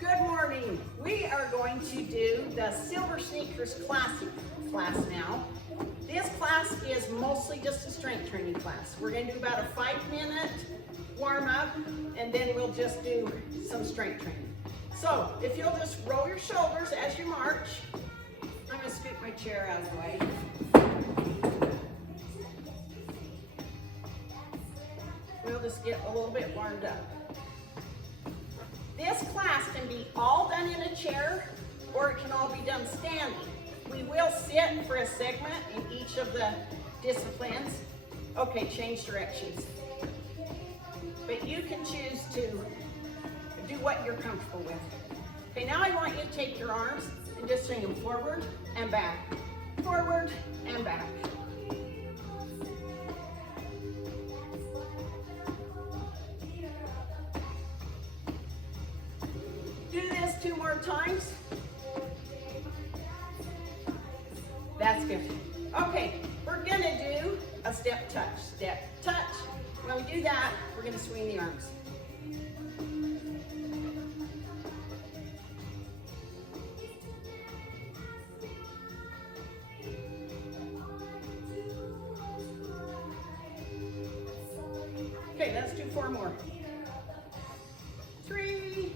Good morning. We are going to do the Silver Sneakers Classic class now. This class is mostly just a strength training class. We're going to do about a 5-minute warm up and then we'll just do some strength training. So if you'll just roll your shoulders as you march. I'm going to scoot my chair out of the way. We'll just get a little bit warmed up. This class can be all done in a chair or it can all be done standing. We will sit for a segment in each of the disciplines. Okay, change directions. But you can choose to do what you're comfortable with. Okay, now I want you to take your arms and just swing them forward and back, forward and back. Do this 2 more times. That's good. Okay, we're gonna do a step touch, step touch. When we do that, we're gonna swing the arms. Okay, let's do 4 more. 3,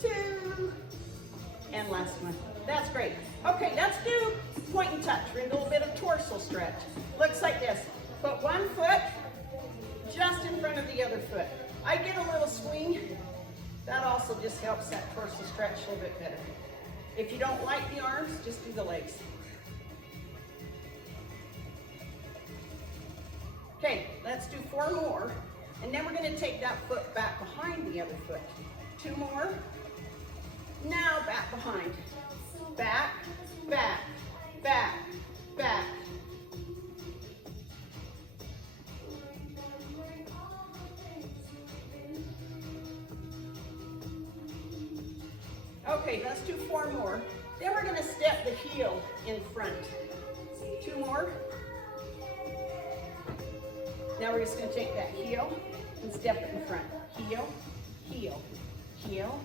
2, and last one. That's great. Okay, let's do point and touch. We're gonna do a little bit of torso stretch. Looks like this. Put one foot just in front of the other foot. I get a little swing. That also just helps that torso stretch a little bit better. If you don't like the arms, just do the legs. Okay, let's do 4 more. And then we're gonna take that foot back behind the other foot. 2 more. Now back behind. Back, back, back, back. Okay, let's do 4 more. Then we're gonna step the heel in front. 2 more. Now we're just gonna take that heel and step it in front. Heel, heel, heel,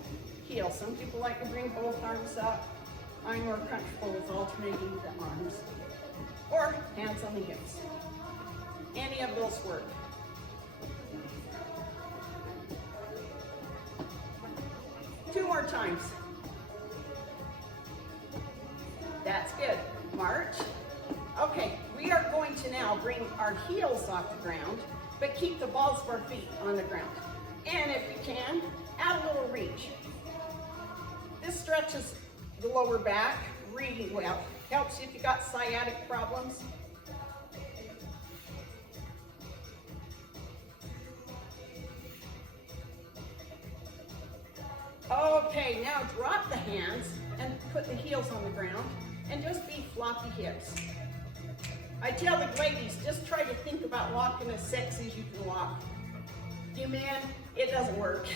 heel. Some people like to bring both arms up. I'm more comfortable with alternating the arms. Or hands on the hips. Any of those work. Two more times. That's good. March. Okay, we are going to now bring our heels off the ground, but keep the balls of our feet on the ground. And if you can, add a little reach. This stretches the lower back really well. Helps you if you got sciatic problems. Okay, now drop the hands and put the heels on the ground and just be floppy hips. I tell the ladies, just try to think about walking as sexy as you can walk. You men, it doesn't work.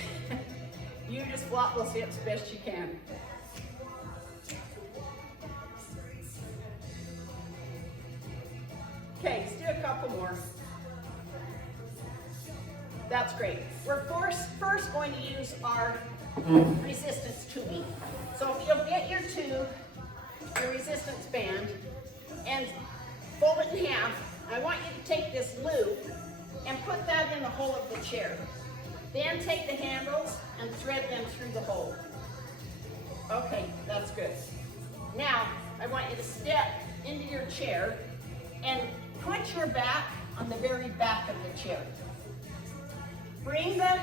You just flop those hips best you can. Okay, let's do a couple more. That's great. We're first going to use our resistance tubing. So if you'll get your tube, your resistance band, and fold it in half, I want you to take this loop and put that in the hole of the chair. Then take the handles and thread them through the hole. Okay, that's good. Now, I want you to step into your chair and put your back on the very back of the chair. Bring the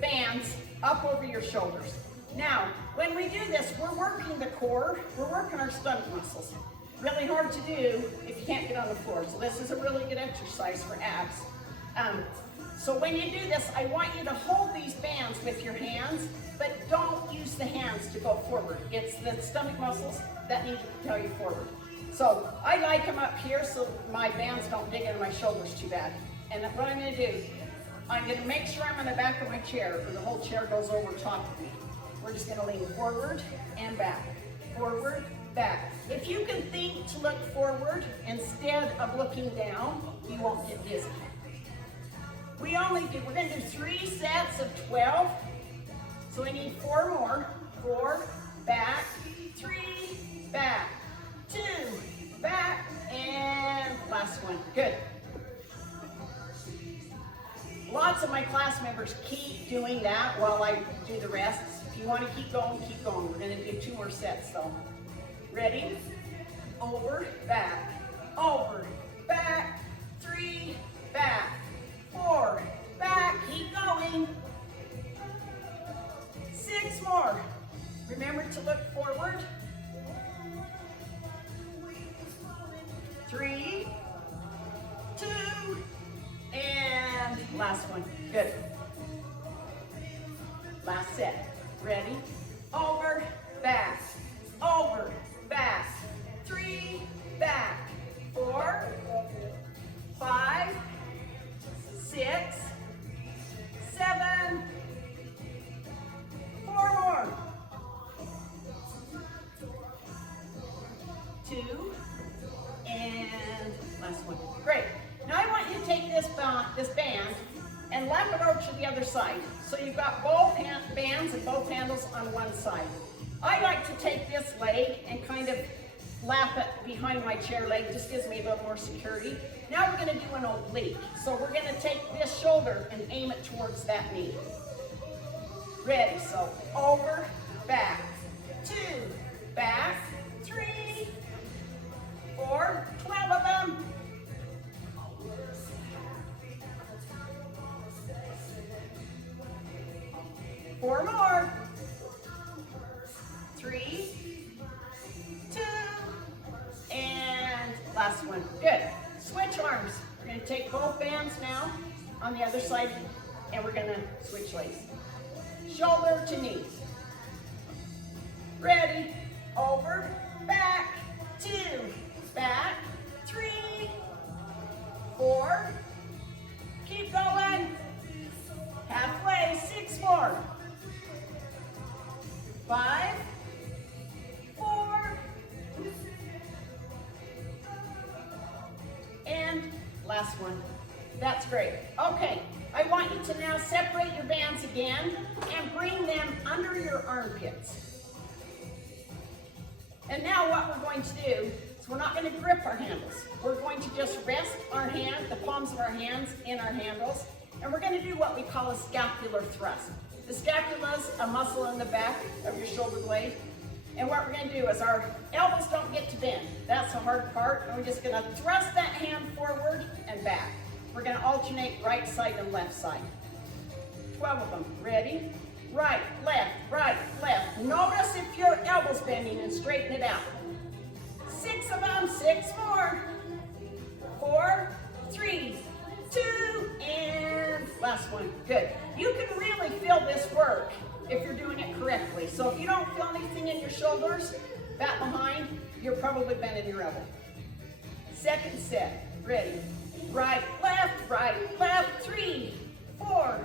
bands up over your shoulders. Now, when we do this, we're working the core, we're working our stomach muscles. Really hard to do if you can't get on the floor. So this is a really good exercise for abs. So when you do this, I want you to hold these bands with your hands, but don't use the hands to go forward. It's the stomach muscles that need to propel you forward. So I like them up here so my bands don't dig into my shoulders too bad. And what I'm gonna do, I'm gonna make sure I'm on the back of my chair or the whole chair goes over top of me. We're just gonna lean forward and back, forward, back. If you can think to look forward instead of looking down, you won't get dizzy. We're gonna do 3 sets of 12. So we need 4 more. 4, back, 3, back, 2, back, and last one. Good. Lots of my class members keep doing that while I do the rest. If you want to keep going, keep going. We're going to do 2 more sets though. Ready? Over, back, 3, back, 4, back, keep going. 6 more. Remember to look forward. 3, 2, and last one. Good. Last set. Ready? Over, back, 3, back, 4, 5, 6, 7, 4 more. 2, and last one. Great. Now I want you to take this band and lap it over to the other side. So you've got both bands and both handles on one side. I like to take this leg and kind of lap it behind my chair leg. Just gives me a little more security. Now we're going to do an oblique. So we're going to take this shoulder and aim it towards that knee. Ready? So over, back, 2, back, 3, 4, 12 of them. 4 more. 3, 2, and last one. Good. Switch arms. We're going to take both bands now on the other side, and we're going to switch legs. Shoulder to knee. Ready? Over, back, 2, back, 3, 4. Keep going. Halfway, 6 more. 5, 4, and last one. That's great. Okay, I want you to now separate your bands again and bring them under your armpits. And now what we're going to do is we're not going to grip our handles. We're going to just rest our the palms of our hands in our handles, and we're going to do what we call a scapular thrust. The scapula is a muscle in the back of your shoulder blade. And what we're going to do is our elbows don't get to bend. That's the hard part. And we're just going to thrust that hand forward and back. We're going to alternate right side and left side. 12 of them. Ready? Right, left. Notice if your elbow's bending and straighten it out. 6 of them. 6 more. 4, 3, 2, and last one. Good. You can really feel this work if you're doing it correctly. So if you don't feel anything in your shoulders, back behind, you're probably bending your elbow. Second set. Ready? Right, left, 3, 4.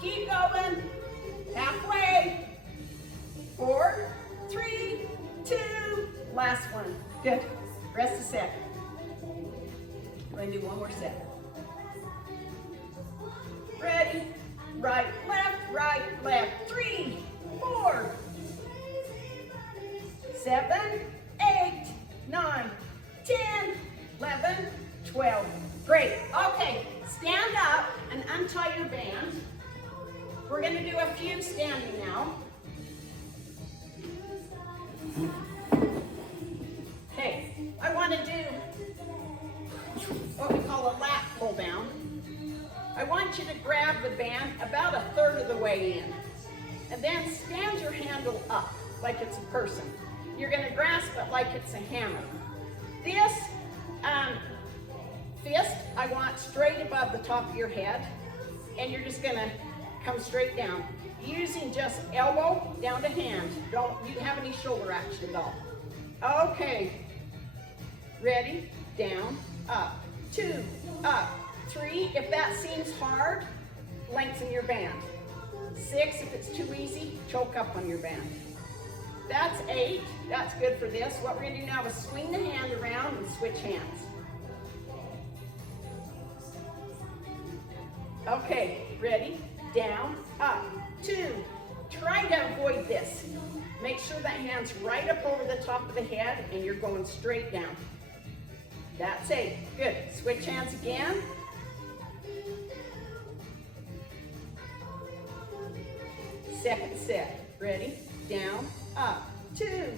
Keep going. Halfway. 4, 3, 2. Last one. Good. Rest a second. We're going to do one more set. Ready? Right, left. 3, 4, 7, 8, 9, 10, 11, 12. Great. Okay, stand up and untie your band. We're going to do a few standing now. Okay, I want to do what we call a lat pull down. I want you to grab the band about 1/3 of the way in. And then stand your handle up like it's a person. You're going to grasp it like it's a hammer. This fist, I want straight above the top of your head. And you're just going to come straight down. Using just elbow down to hand. Don't you have any shoulder action at all. Okay. Ready? Down, up, 2, up. 3, if that seems hard, lengthen your band. 6, if it's too easy, choke up on your band. That's 8, that's good for this. What we're going to do now is swing the hand around and switch hands. Okay, ready? Down, up, 2, try to avoid this. Make sure that hand's right up over the top of the head and you're going straight down. That's 8. Good. Switch hands again. Second set. Ready? Down, up. 2,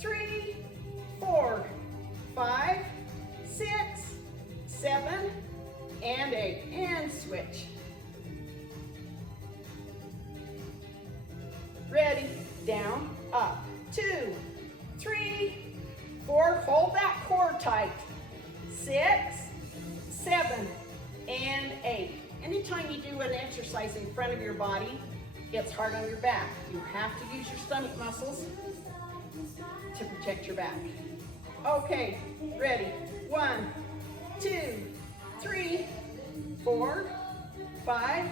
3, 4, 5, 6, 7, and 8. And switch. Ready? Down, up. 2, 3, 4. Hold that core tight. 6, 7, and 8. Anytime you do an exercise in front of your body, it's hard on your back. You have to use your stomach muscles to protect your back. Okay, ready? 1, 2, 3, 4, 5,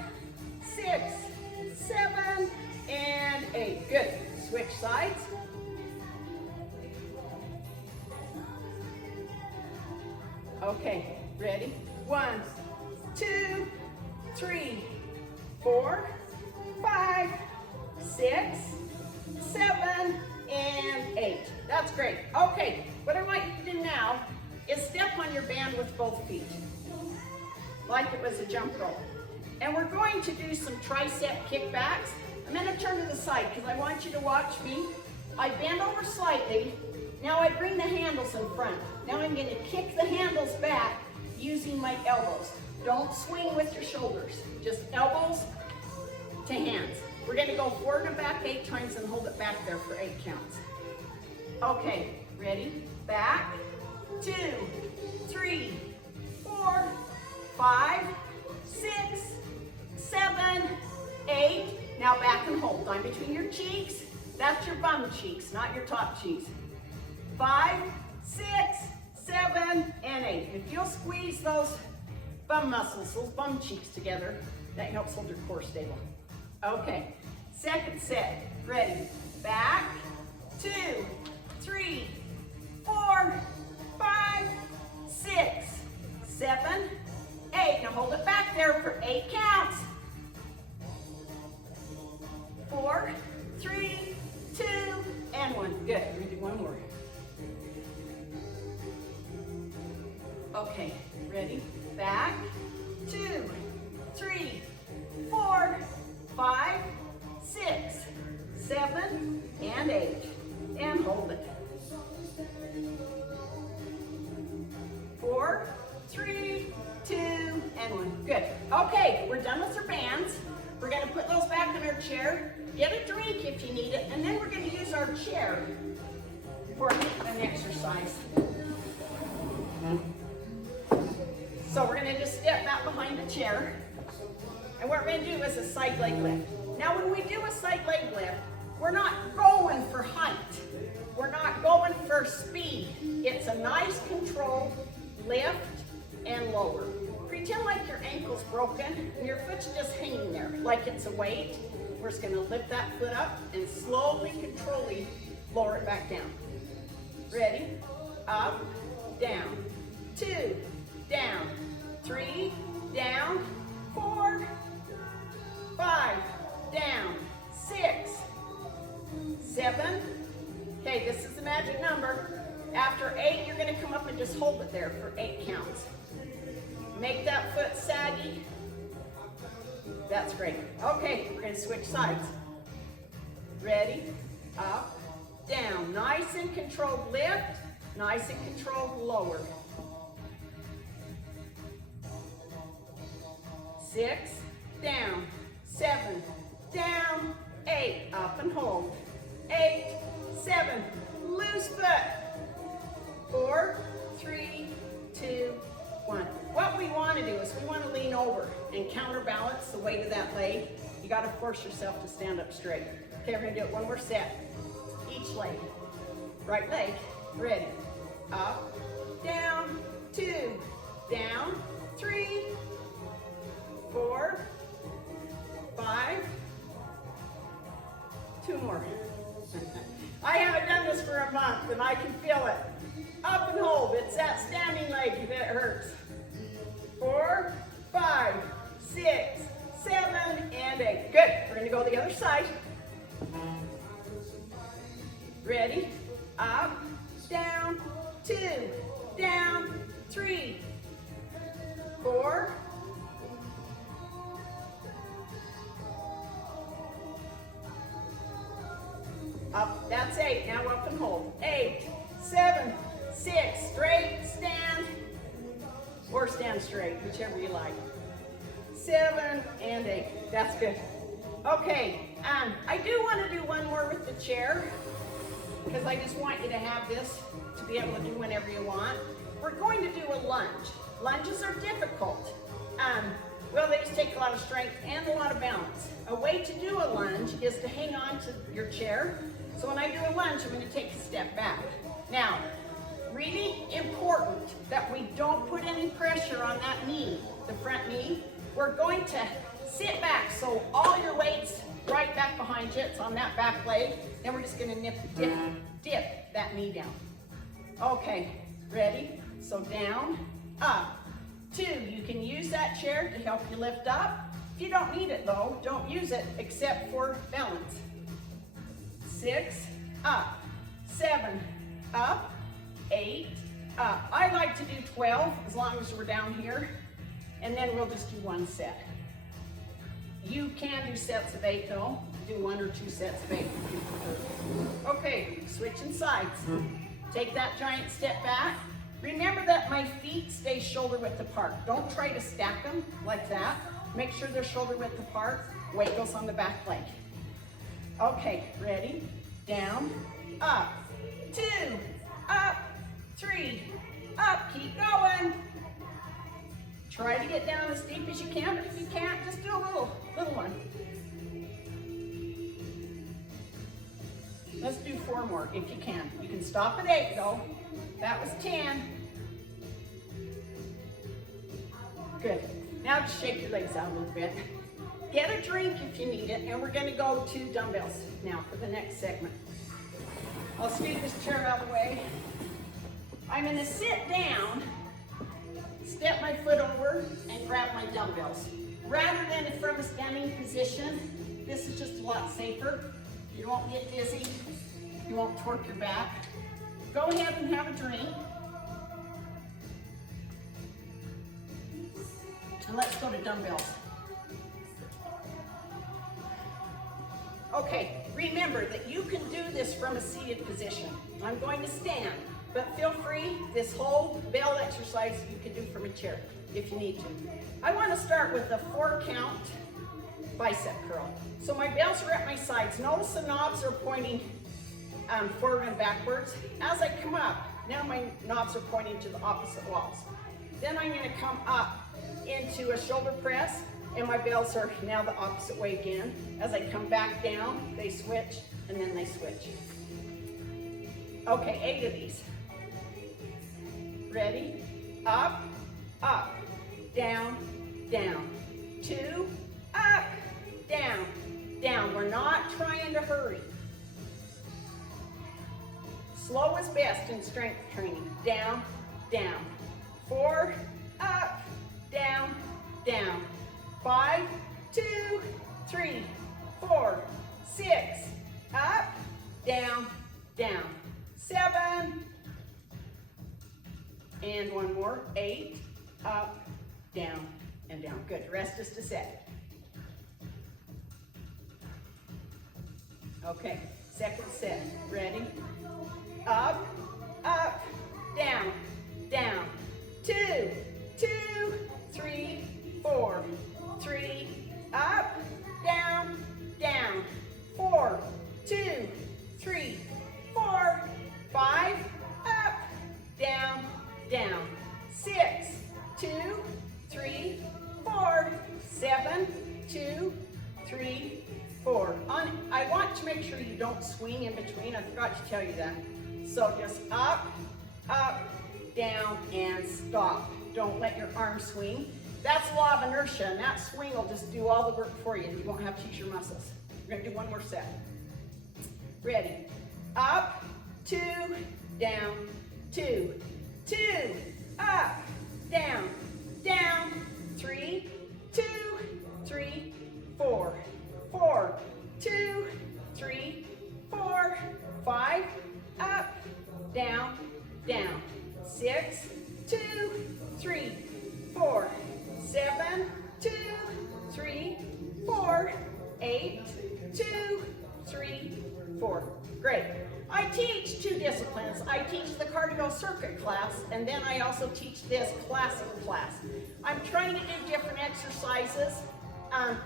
6, 7, and 8. Good. Switch sides. Okay, ready? 1, 2, 3, 4, 5, 6, 7, and 8. That's great. Okay, what I want you to do now is step on your band with both feet, like it was a jump rope. And we're going to do some tricep kickbacks. I'm going to turn to the side because I want you to watch me. I bend over slightly. Now I bring the handles in front. Now I'm going to kick the handles back using my elbows. Don't swing with your shoulders, just elbows to hands. We're going to go forward and back 8 times and hold it back there for 8 counts. Okay, ready? Back, 2, 3, 4, 5, 6, 7, 8. Now back and hold. Line between your cheeks. That's your bum cheeks, not your top cheeks. 5, 6, 7, and 8. If you'll squeeze those bum muscles, those bum cheeks together, that helps hold your core stable. Okay, second set. Ready? Back, 2, 3, 4, 5, 6, 7, 8. Now hold it back there for 8 counts. 4, 3, 2, and 1. Good. We're going to do one more. Okay, ready? Back, 2, 3, 4, 5, 6, 7, and 8. And hold it. 4, 3, 2, and 1. Good. Okay, we're done with our bands. We're going to put those back in our chair. Get a drink if you need it, and then we're going to use our chair for an exercise. So we're going to just step back behind the chair, and what we're going to do is a side leg lift. Now when we do a side leg lift, we're not going for height. We're not going for speed. It's a nice controlled lift and lower. Pretend like your ankle's broken and your foot's just hanging there like it's a weight. We're just going to lift that foot up and slowly, controlling, lower it back down. Ready? Up, down, 2, down, 3, down, 4, 5, down, 6, 7. Okay, this is the magic number. After 8, you're going to come up and just hold it there for 8 counts. Make that foot saggy. That's great. Okay, we're going to switch sides. Ready? Up, down. Nice and controlled lift. Nice and controlled lower. 6, down, 7, down, 8, up and hold. 8, 7, loose foot. 4, 3, 2, 1. What we want to do is we want to lean over and counterbalance the weight of that leg. You got to force yourself to stand up straight. Okay, we're going to do it one more set. Each leg. Right leg, ready. Up, down, 2, down, 3, 4, 5, 2 more. I haven't done this for a month and I can feel it. Up and hold. It's that standing leg that hurts. 4, 5, 6, 7, and 8. Good. We're going to go the other side. Ready? Up, down, 2, down, 3, 4, up, that's 8. Now up and hold. 8, 7, 6, straight, stand, or stand straight, whichever you like. 7 and 8. That's good. Okay, I do want to do one more with the chair, because I just want you to have this to be able to do whenever you want. We're going to do a lunge. Lunges are difficult. Well, they just take a lot of strength and a lot of balance. A way to do a lunge is to hang on to your chair. So when I do a lunge, I'm going to take a step back. Now, really important that we don't put any pressure on that knee, the front knee. We're going to sit back, so all your weight's right back behind you. It's on that back leg. Then we're just going to dip that knee down. Okay, ready? So down, up, 2. You can use that chair to help you lift up. If you don't need it though, don't use it except for balance. 6, up, 7, up, 8, up. I like to do 12 as long as we're down here, and then we'll just do one set. You can do sets of 8 though. Do 1 or 2 sets of 8 if you prefer. Okay, switching sides. Take that giant step back. Remember that my feet stay shoulder width apart. Don't try to stack them like that. Make sure they're shoulder width apart. Weight goes on the back leg. Okay, ready? Down, up, 2, up, 3, up, keep going. Try to get down as steep as you can, but if you can't, just do a little one. Let's do 4 more if you can. You can stop at 8 though. That was 10. Good. Now just shake your legs out a little bit. Get a drink if you need it, and we're going to go to dumbbells now for the next segment. I'll scoot this chair out of the way. I'm going to sit down, step my foot over, and grab my dumbbells. Rather than from a standing position, this is just a lot safer. You won't get dizzy. You won't torque your back. Go ahead and have a drink. And let's go to dumbbells. Okay, remember that you can do this from a seated position. I'm going to stand, but feel free, this whole bell exercise you can do from a chair if you need to. I want to start with a 4-count bicep curl. So my bells are at my sides. Notice the knobs are pointing forward and backwards. As I come up, now my knobs are pointing to the opposite walls. Then I'm going to come up into a shoulder press, and my bells are now the opposite way again. As I come back down, they switch, and then they switch. Okay, 8 of these. Ready? Up, up, down, down. 2, up, down, down. We're not trying to hurry. Slow is best in strength training. Down, down. 4, up, down, down. 5, 2, 3, 4, 6, up, down, down. 7, and one more. 8, up, down, and down. Good. Rest just a sec. Okay, second set. Ready? Up, up, down, down. 2, 2, 3, 4, 3, up, down, down. 4, 2, 3, 4, 5, up, down, down. 6, 2, 3, 4, 7, 2, 3, 4. I want to make sure you don't swing in between. I forgot to tell you that. So just up, up, down, and stop. Don't let your arms swing. That's law of inertia, and that swing will just do all the work for you, and you won't have to use your muscles. We're going to do one more set. Ready? Up, 2, down, 2, 2, up, down, down, 3, 2, 3, 4, 4, 2, 3, 6, 2, 3, 4, 7, 2, 3, 4, 8, 2, 3, 4. Great. I teach 2 disciplines. I teach the cardio circuit class, and then I also teach this classic class. I'm trying to do different exercises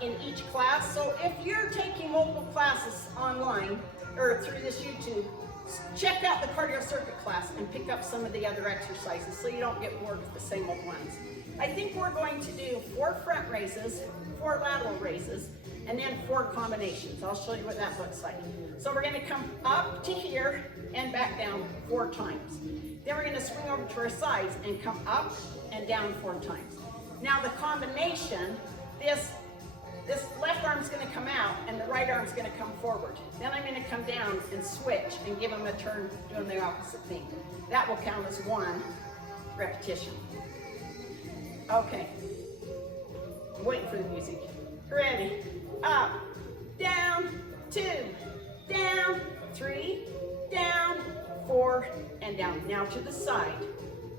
in each class, so if you're taking multiple classes online or through this YouTube, check out the cardio circuit class and pick up some of the other exercises so you don't get bored with the same old ones. I think we're going to do 4 front raises, 4 lateral raises, and then 4 combinations. I'll show you what that looks like. So we're going to come up to here and back down 4 times. Then we're going to swing over to our sides and come up and down 4 times. Now the combination, this left arm's going to come out and the right arm's going to come forward. Then I'm going to come down and switch and give them a turn doing the opposite thing. That will count as 1 repetition. Okay. I'm waiting for the music. Ready? Up, down, 2, down, 3, down, 4, and down. Now to the side.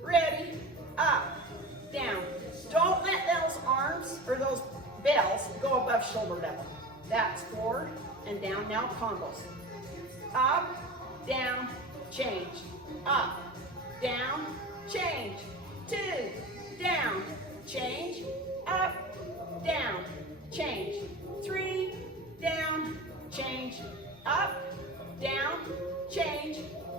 Ready? Up, down. Don't let those arms or those bells go above shoulder level. That's 4 and down. Now combos. Up, down, change. Up, down, change. 2, down, change. Up, down, change. 3, down, change. Up, down, change.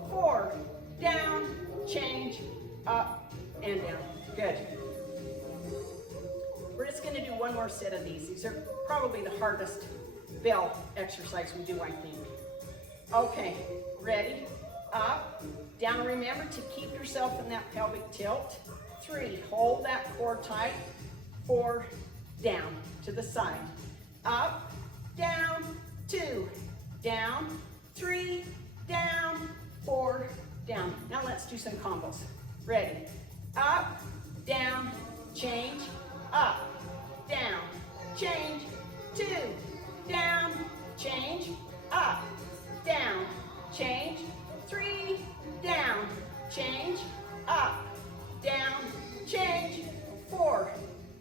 4, down, change. Up and down. Good. We're just going to do 1 more set of these. These are probably the hardest bell exercise we do, I think. Okay, ready? Up, down. Remember to keep yourself in that pelvic tilt. 3, hold that core tight. 4, down to the side. Up, down, 2, down, 3, down, 4, down. Now let's do some combos. Ready? Up, down, change. Up, down, change. 2, down, change. Up, down, change. 3, down, change. Up, down, change. 4,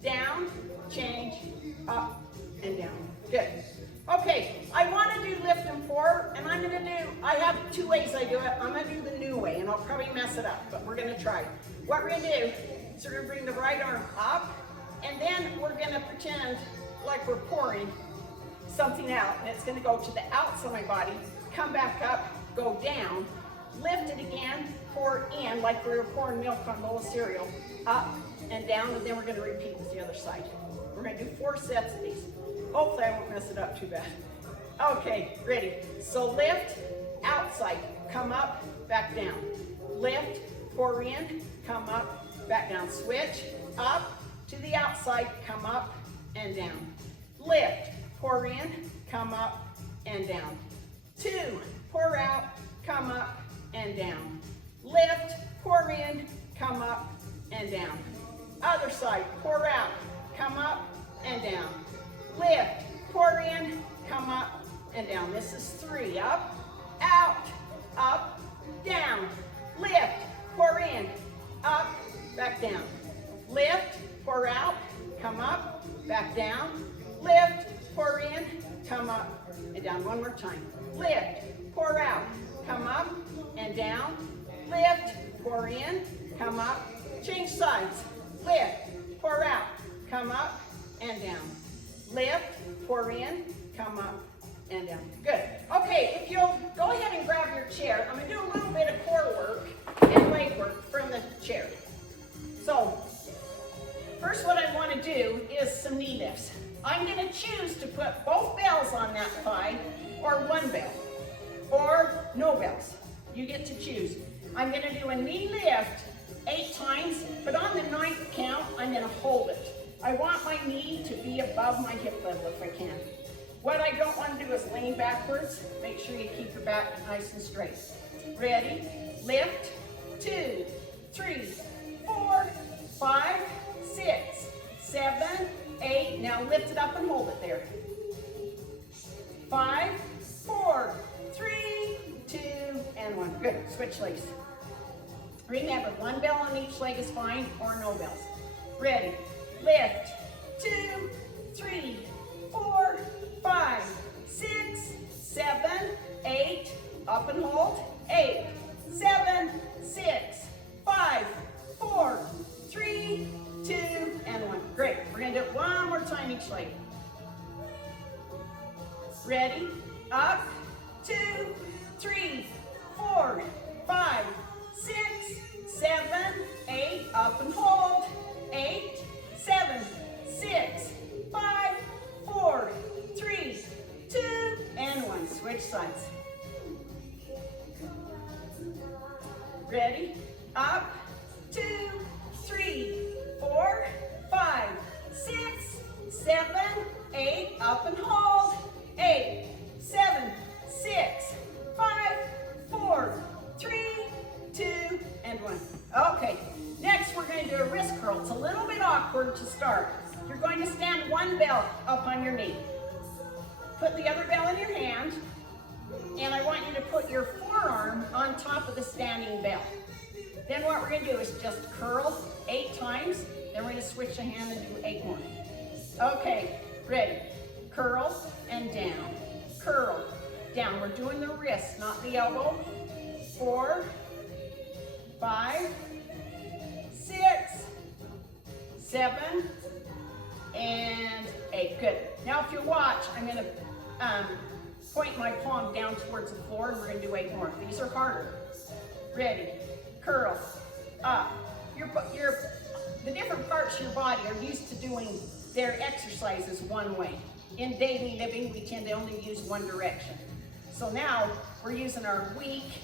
down, change. Up and down. Good. Okay, I want to do lift and pour, and I'm going to do, I have 2 ways I do it. I'm going to do the new way, and I'll probably mess it up, but we're going to try. What we're going to do is we're going to bring the right arm up, and then we're going to pretend like we're pouring something out, and it's going to go to the outside of my body, come back up, go down, lift it again, pour in like we were pouring milk on a bowl of cereal, up and down, and then we're going to repeat with the other side. We're going to do 4 sets of these. Hopefully I won't mess it up too bad. Okay, ready. So lift, outside, come up, back down. Lift, pour in, come up, back down. Switch, up to the outside, come up and down. Lift, pour in, come up and down. 2, pour out, come up and down. Lift, pour in, come up and down. Other side, pour out, come up and down. Lift, pour in, come up and down. This is 3. Up, out, up, down. Lift, pour in, up, back down. Lift, pour out, come up, back down. Lift, pour in, come up and down. 1 more time. Lift, pour out, come up and down. Lift, pour in, come up. Change sides. Lift, pour out, come up and down. Lift, pour in, come up and down. Good. Okay, if you'll go ahead and grab your chair, I'm going to do a little bit of core work and leg work from the chair. So, first what I want to do is some knee lifts. I'm going to choose to put both bells on that thigh, or 1 bell, or no bells. You get to choose. I'm going to do a knee lift 8 times, but on the 9th count, I'm going to hold it. I want my knee to be above my hip level if I can. What I don't want to do is lean backwards. Make sure you keep your back nice and straight. Ready? Lift. 2, 3, 4, 5, 6, 7, 8. Now lift it up and hold it there. 5, 4, 3, 2, and 1. Good. Switch legs. Remember, one bell on each leg is fine, or no bells. Ready, lift, 2, 3, 4, 5, 6, 7, 8, up and hold, 8, 7, 6, 5, 4, 3, 2, and 1. Great, we're gonna do it one more time each leg. Ready, up, 2, 3, 4, 5, 6, 7, 8, up and hold, 8, 7, 6, 5, 4, 3, 2, and 1. Switch sides. Ready, up, 2, 3, 4, 5, 6, 7, 8, up and hold, 8, 7, 6, 5, 4, 3, 2, and 1. Okay, next we're going to do a wrist curl. It's a little bit awkward to start. You're going to stand one bell up on your knee. Put the other bell in your hand, and I want you to put your forearm on top of the standing bell. Then what we're going to do is just curl 8 times, then we're going to switch the hand and do 8 more. Okay, ready. Curl and down. Curl, down. We're doing the wrist, not the elbow. 4, 5, 6, 7, and 8. Good. Now if you watch, I'm going to point my palm down towards the floor, and we're going to do 8 more. These are harder. Ready. Curl, up. The different parts of your body are used to doing their exercises one way. In daily living, we tend to only use one direction. So now we're using our weak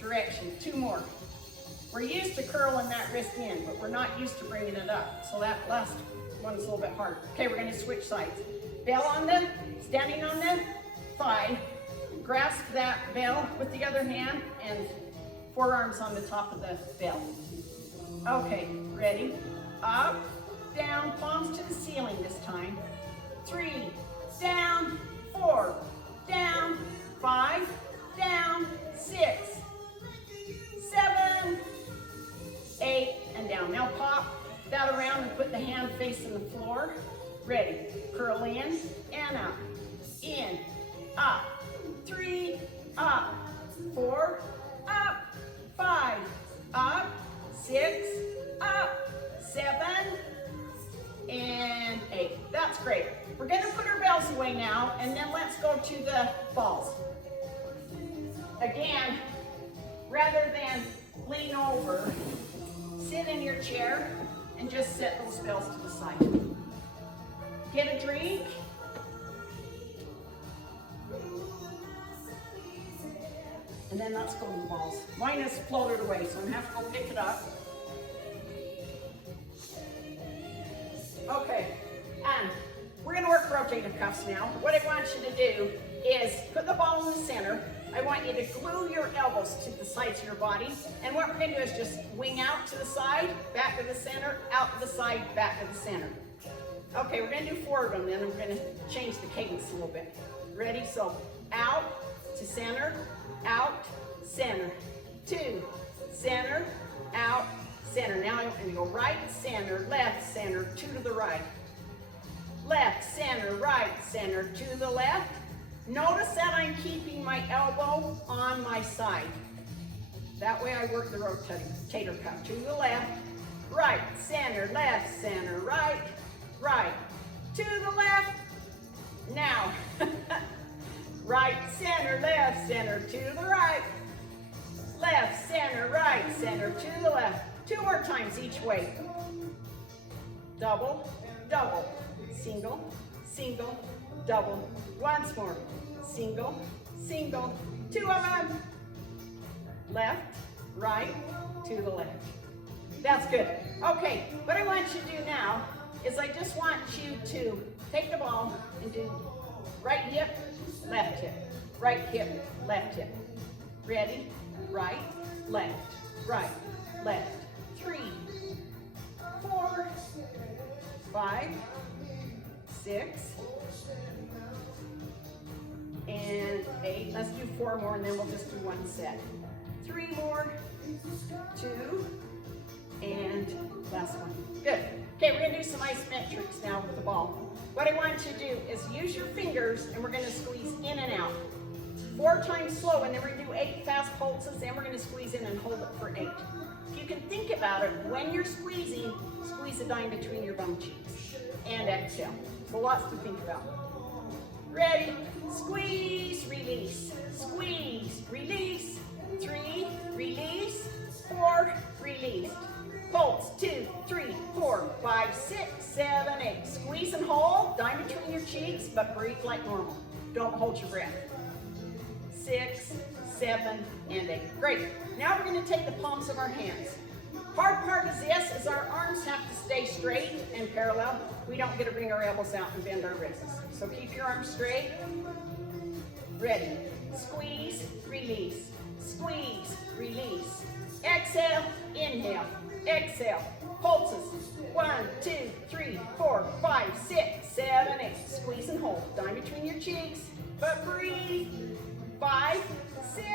direction. 2 more. We're used to curling that wrist in, but we're not used to bringing it up. So that last one's a little bit harder. Okay, we're going to switch sides. Bell on the, standing on the thigh. Grasp that bell with the other hand and forearms on the top of the bell. Okay, ready? Up, down, palms to the ceiling this time. 3, down, 4, down, 5, down, 6, 7, 8, and down. Now pop that around and put the hand facing the floor. Ready, curl in and out. In, up, 3, up, 4, up, 5, up, 6, up, 7, and 8. That's great. We're going to put our bells away now, and then let's go to the balls. Again, rather than lean over, sit in your chair and just set those bells to the side. Get a drink. And then let's go to the balls. Mine is floated away, so I'm going to have to go pick it up. Okay, and we're going to work rotator cuffs now. What I want you to do is put the ball in the center. I want you to glue your elbows to the sides of your body. And what we're going to do is just wing out to the side, back to the center, out to the side, back to the center. Okay, we're going to do 4 of them, then we're going to change the cadence a little bit. Ready? So out to center, out, center, 2, center, out, center. Now I'm going to go right, center, left, center, 2 to the right. Left, center, right, center, 2 to the left. Notice that I'm keeping my elbow on my side. That way I work the rotator cuff. 2 to the left, right, center, left, center, right, right, 2 to the left. Now, right, center, left, center, 2 to the right. Left, center, right, center, 2 to the left. 2 more times each way. Double, double, single, single, double. Once more. Single, single, 2 of them. Left, right, to the left. That's good. Okay, what I want you to do now is I just want you to take the ball and do right hip, left hip, right hip, left hip. Ready? Right, left, right, left. 3, 4, 5, 6, and 8. Let's do 4 more and then we'll just do 1 set. 3 more, 2, and last one. Good. Okay, we're gonna do some isometrics now with the ball. What I want you to do is use your fingers and we're gonna squeeze in and out. 4 times slow, and then we're gonna do 8 fast pulses, and we're gonna squeeze in and hold it for 8. If you can think about it, when you're squeezing, squeeze a dime between your bum cheeks. And exhale. So lots to think about. Ready? Squeeze, release. Squeeze, release. 3, release. 4, release. Pulse, 2, 3, 4, 5, 6, 7, 8. Squeeze and hold, dime between your cheeks, but breathe like normal. Don't hold your breath. 6, 7, and 8. Great. Now we're going to take the palms of our hands. Hard part of this is our arms have to stay straight and parallel. We don't get to bring our elbows out and bend our wrists. So keep your arms straight. Ready. Squeeze, release. Squeeze, release. Exhale, inhale. Exhale. Pulses. 1, 2, 3, 4, 5, 6, 7, 8. Squeeze and hold. Dime between your cheeks, but breathe. 5, 6,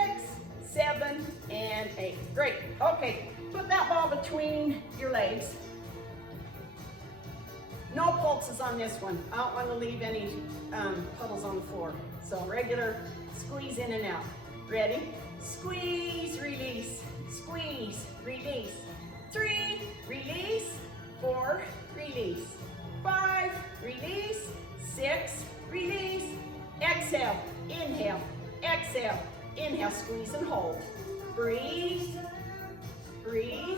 7, and 8. Great. Okay. Put that ball between your legs. No pulses on this one. I don't want to leave any puddles on the floor. So regular squeeze in and out. Ready? Squeeze, release. Squeeze, release. 3, release. 4, release. 5, release. 6, release. Exhale, inhale, exhale, inhale. Squeeze and hold. Breathe. Breathe.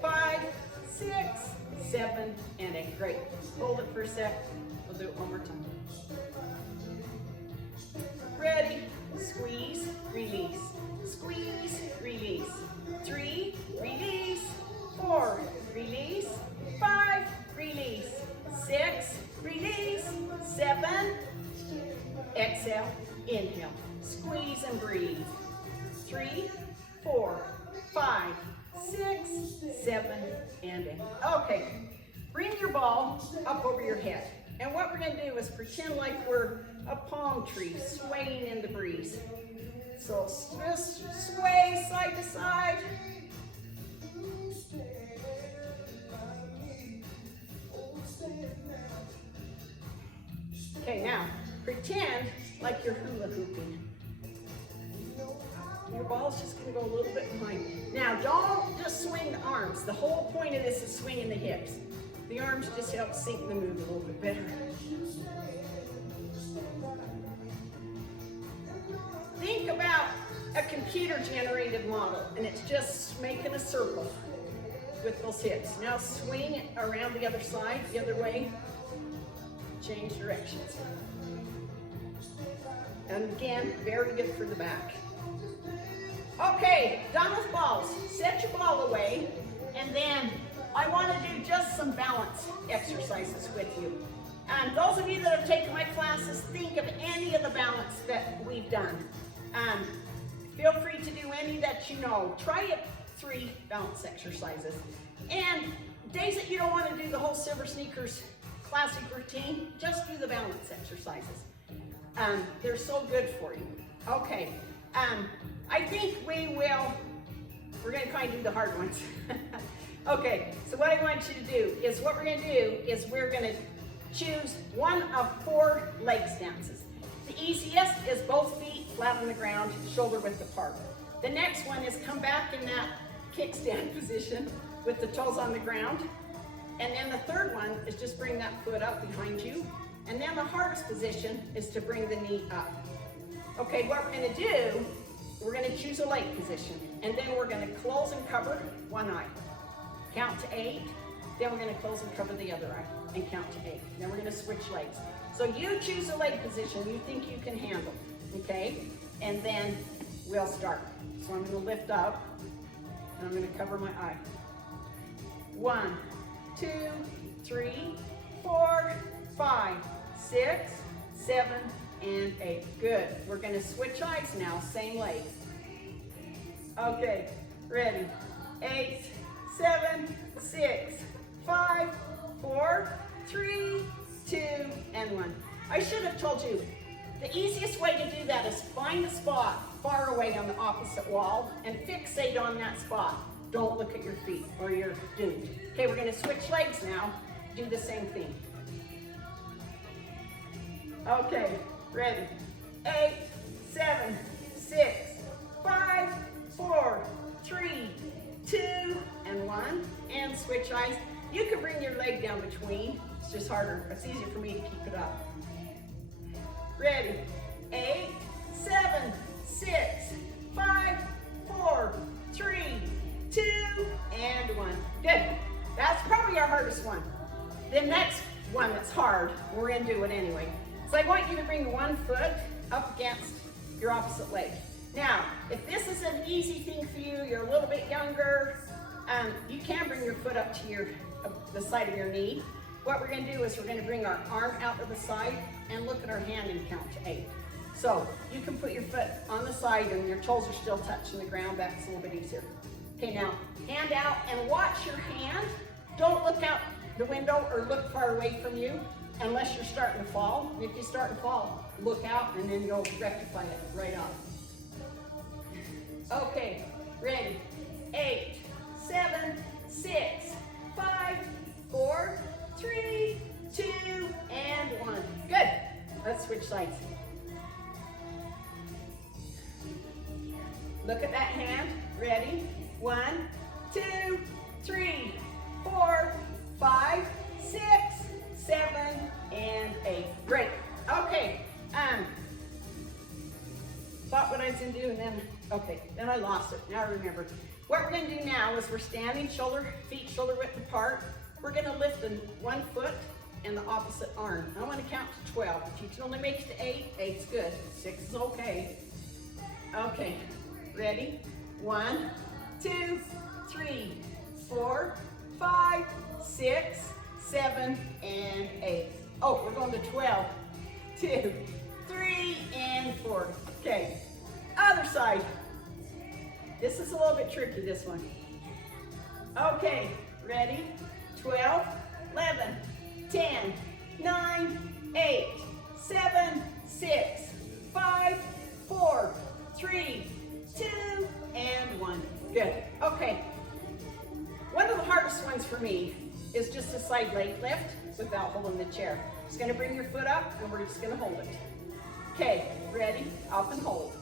5, 6, 7, and 8. Great. Hold it for a sec. We'll do it one more time. Ready? Squeeze, release. Squeeze, release. 3, release. 4, release. 5, release. 6, release. 7, exhale, inhale. Squeeze and breathe. 3, 4, 5, 6, 7, and 8. Okay, bring your ball up over your head. And what we're gonna do is pretend like we're a palm tree swaying in the breeze. So just sway side to side. Okay, now pretend like you're hula hooping. Your ball's just going to go a little bit behind. Now, don't just swing the arms. The whole point of this is swinging the hips. The arms just help sync the move a little bit better. Think about a computer-generated model, and it's just making a circle with those hips. Now swing it around the other side, the other way. Change directions. And again, very good for the back. Okay, done with balls. Set your ball away, and then I want to do just some balance exercises with you. And those of you that have taken my classes, think of any of the balance that we've done. Feel free to do any that you know. Try it 3 balance exercises. And days that you don't want to do the whole Silver Sneakers classic routine, just do the balance exercises. They're so good for you. Okay. I think we're going to kind of do the hard ones. Okay, so what I want you to do is we're going to choose one of 4 leg stances. The easiest is both feet flat on the ground, shoulder width apart. The next one is come back in that kickstand position with the toes on the ground. And then the third one is just bring that foot up behind you. And then the hardest position is to bring the knee up. Okay, what we're going to do, we're going to choose a leg position, and then we're going to close and cover one eye. Count to 8, then we're going to close and cover the other eye, and count to 8. Then we're going to switch legs. So you choose a leg position you think you can handle, okay? And then we'll start. So I'm going to lift up, and I'm going to cover my eye. 1, 2, 3, 4, 5, 6, 7, and 8. Good. We're going to switch eyes now, same leg. Okay, ready. 8, 7, 6, 5, 4, 3, 2, and 1. I should have told you, The easiest way to do that is find a spot far away on the opposite wall and fixate on that spot. Don't look at your feet or you're doomed. Okay, we're going to switch legs now. Do the same thing. Okay, ready. 8, 7, 6, 5, 4, 3, 2, and 1. And switch eyes. You can bring your leg down between. It's just harder. It's easier for me to keep it up. Ready. 8, 7, 6, 5, 4, 3, 2, and 1. Good. That's probably our hardest one. The next one that's hard, we're going to do it anyway. So I want you to bring one foot up against your opposite leg. Now, if this is an easy thing for you, you're a little bit younger, you can bring your foot up to the side of your knee. What we're going to do is we're going to bring our arm out to the side and look at our hand and count to 8. So you can put your foot on the side and your toes are still touching the ground. That's a little bit easier. Okay, now hand out and watch your hand. Don't look out the window or look far away from you unless you're starting to fall. If you start to fall, look out and then you'll rectify it right off. Okay, ready. 8, 7, 6, 5, 4, 3, 2, and 1. Good. Let's switch sides. Look at that hand. Ready? 1, 2, 3, 4, 5, 6, 7, and 8. Great. Okay. Thought what I was going to do and then I lost it. Now I remember. What we're going to do now is we're standing feet shoulder width apart. We're going to lift one foot and the opposite arm. I want to count to 12. If you can only make it to 8, 8's good. 6 is okay. Okay. Ready? 1, 2, 3, 4, 5, 6, 7, and 8. Oh, we're going to 12. 2, 3, and 4. Okay. Other side. This is a little bit tricky, this one. Okay. Ready? 12, 11, 10, 9, 8, 7, 6, 5, 4, 3, 2, and 1. Good. Okay. One of the hardest ones for me is just a side leg lift without holding the chair. Just going to bring your foot up and we're just going to hold it. Okay. Ready? Up and hold.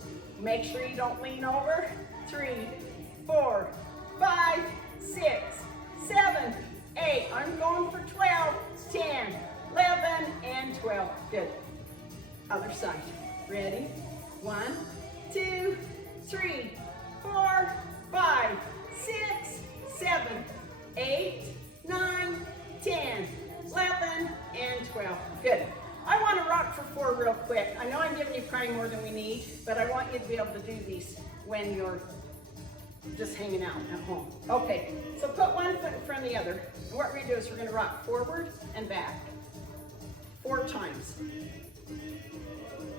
Make sure you don't lean over. 3, 4, 5, 6, 7, 8. I'm going for 12, 10, 11, and 12. Good. Other side. Ready? 1, 2, 3, 4, 5, 6, 7, 8, 9, 10, 11, and 12. Good. I want to rock for 4 real quick. I know I'm giving you probably more than we need, but I want you to be able to do these when you're just hanging out at home. Okay, so put one foot in front of the other. And what we're going to do is we're going to rock forward and back 4 times.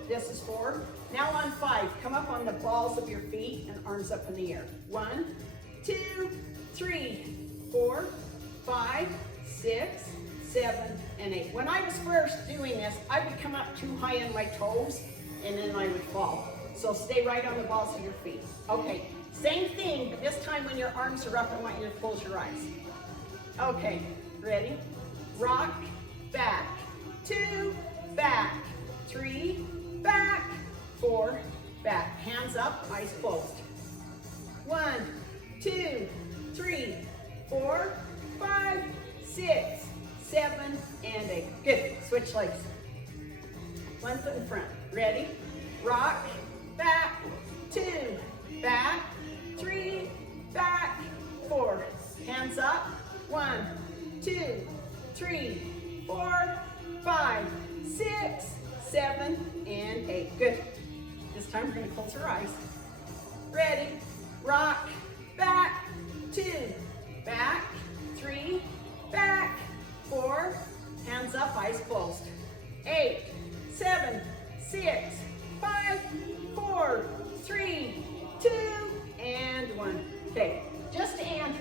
This is 4. Now on 5, come up on the balls of your feet and arms up in the air. 1, 2, 3, 4, 5, 6, 7, and 8. When I was first doing this, I would come up too high on my toes and then I would fall. So stay right on the balls of your feet. Okay, same thing, but this time when your arms are up, I want you to close your eyes. Okay, ready? Rock, back, 2, back, 3, back, 4, back. Hands up, eyes closed. 1, 2, 3, 4, 5, 6, 7, and 8. Good. Switch legs. One foot in front. Ready? Rock, back, 2, back, 3, back, 4. Hands up. 1, 2, 3, 4, 5, 6, 7, and 8. Good. This time we're going to close our eyes. Ready? Rock, back, 2, back, 3, back, 4, hands up, eyes closed. 8, 7, 6, 5, 4, 3, 2, and 1. Okay, just and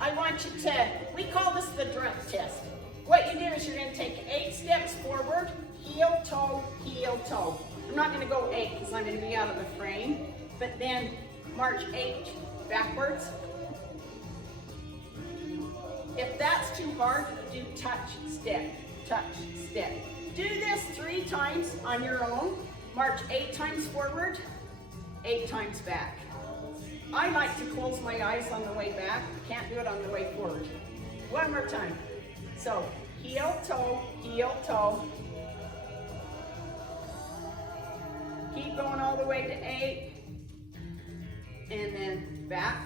I want you to, we call this the drunk test. What you do is you're going to take 8 steps forward, heel heel, toe, heel, toe. I'm not gonna go 8 because I'm gonna be out of the frame, but then march 8 backwards. If that's too hard, do touch, step, touch, step. Do this 3 times on your own. March 8 times forward, 8 times back. I like to close my eyes on the way back. Can't do it on the way forward. One more time. So, heel, toe, heel, toe. Keep going all the way to 8. And then back.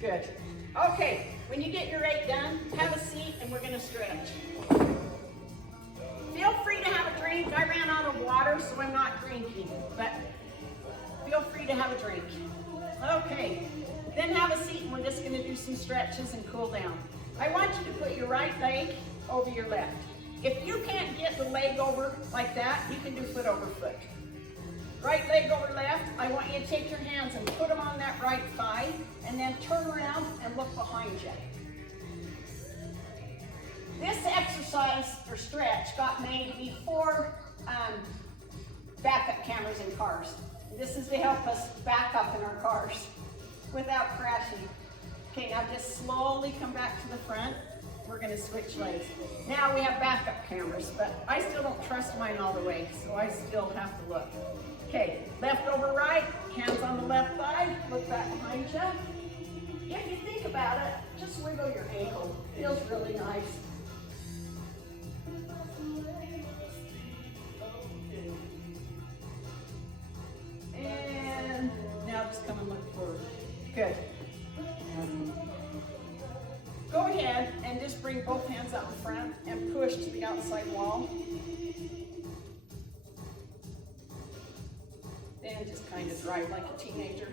Good. Okay, when you get your 8 done, have a seat and we're gonna stretch. Feel free to have a drink. I ran out of water, so I'm not drinking, but feel free to have a drink. Okay, then have a seat and we're just gonna do some stretches and cool down. I want you to put your right leg over your left. If you can't get the leg over like that, you can do foot over foot. Right leg over left, I want you to take your hands and put them on that right thigh, and then turn around and look behind you. This exercise or stretch got made before backup cameras in cars. This is to help us back up in our cars without crashing. Okay, now just slowly come back to the front. We're gonna switch legs. Now we have backup cameras, but I still don't trust mine all the way, so I still have to look. Okay, left over right, hands on the left thigh, look back behind you. If you think about it, just wiggle your ankle. Feels really nice. And now just come and look forward. Good. Go ahead and just bring both hands out in front and push to the outside wall. Then just kind of drive like a teenager.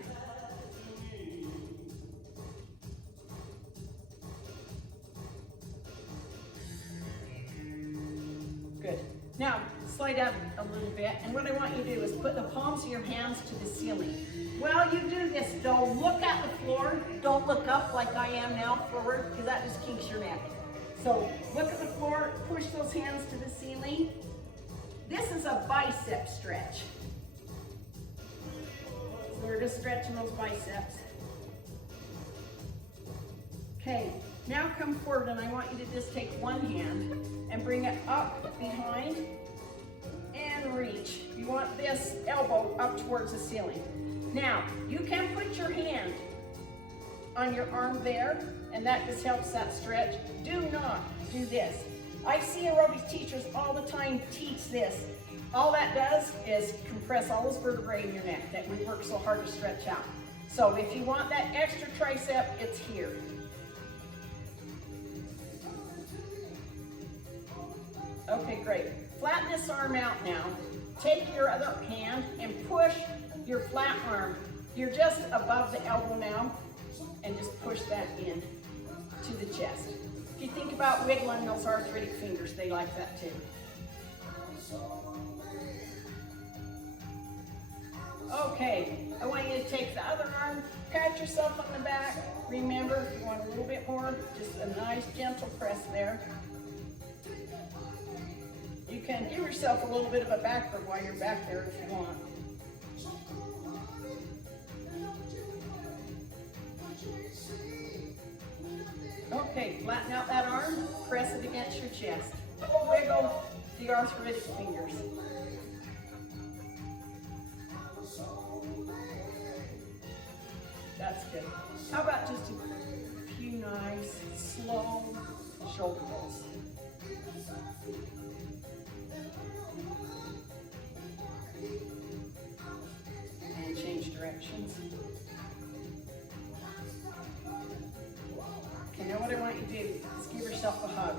Good. Now, slide out a little bit, and what I want you to do is put the palms of your hands to the ceiling. While you do this, don't look at the floor. Don't look up like I am now forward, because that just kinks your neck. So look at the floor, push those hands to the ceiling. This is a bicep stretch. So we're just stretching those biceps. Okay, now come forward, and I want you to just take one hand and bring it up behind and reach. You want this elbow up towards the ceiling. Now, you can put your hand on your arm there, and that just helps that stretch. Do not do this. I see aerobics teachers all the time teach this. All that does is compress all those vertebrae in your neck that we work so hard to stretch out. So if you want that extra tricep, it's here. Okay, great. Flatten this arm out now. Take your other hand and push your flat arm. You're just above the elbow now, and just push that in to the chest. If you think about wiggling those arthritic fingers, they like that too. Okay, I want you to take the other arm, pat yourself on the back. Remember, if you want a little bit more, just a nice gentle press there. You can give yourself a little bit of a back rub while you're back there if you want. Okay, flatten out that arm, press it against your chest. Wiggle the arthritic fingers. That's good. How about just a few nice, slow shoulder rolls? And change directions. Okay, now what I want you to do is give yourself a hug.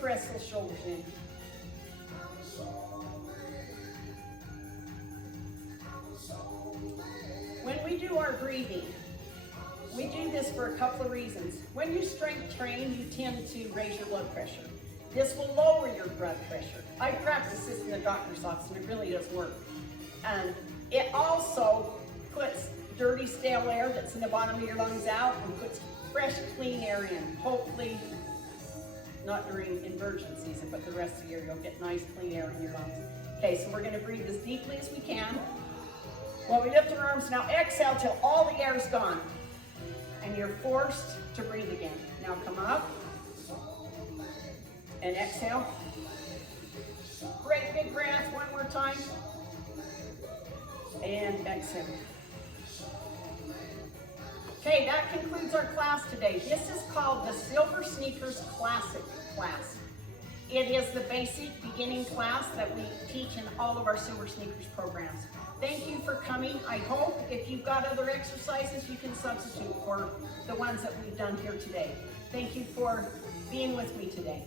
Press those shoulders in. When we do our breathing, we do this for a couple of reasons. When you strength train, you tend to raise your blood pressure. This will lower your blood pressure. I practice this in the doctor's office, and it really does work. And it also puts dirty, stale air that's in the bottom of your lungs out and puts fresh, clean air in. Hopefully, not during inversion season, but the rest of the year you'll get nice clean air in your lungs. Okay, so we're gonna breathe as deeply as we can. When we lift our arms, now exhale till all the air is gone. And you're forced to breathe again. Now come up and exhale. Great big breath, one more time. And exhale. Okay, that concludes our class today. This is called the Silver Sneakers Classic class. It is the basic beginning class that we teach in all of our Silver Sneakers programs. Thank you for coming. I hope if you've got other exercises, you can substitute for the ones that we've done here today. Thank you for being with me today.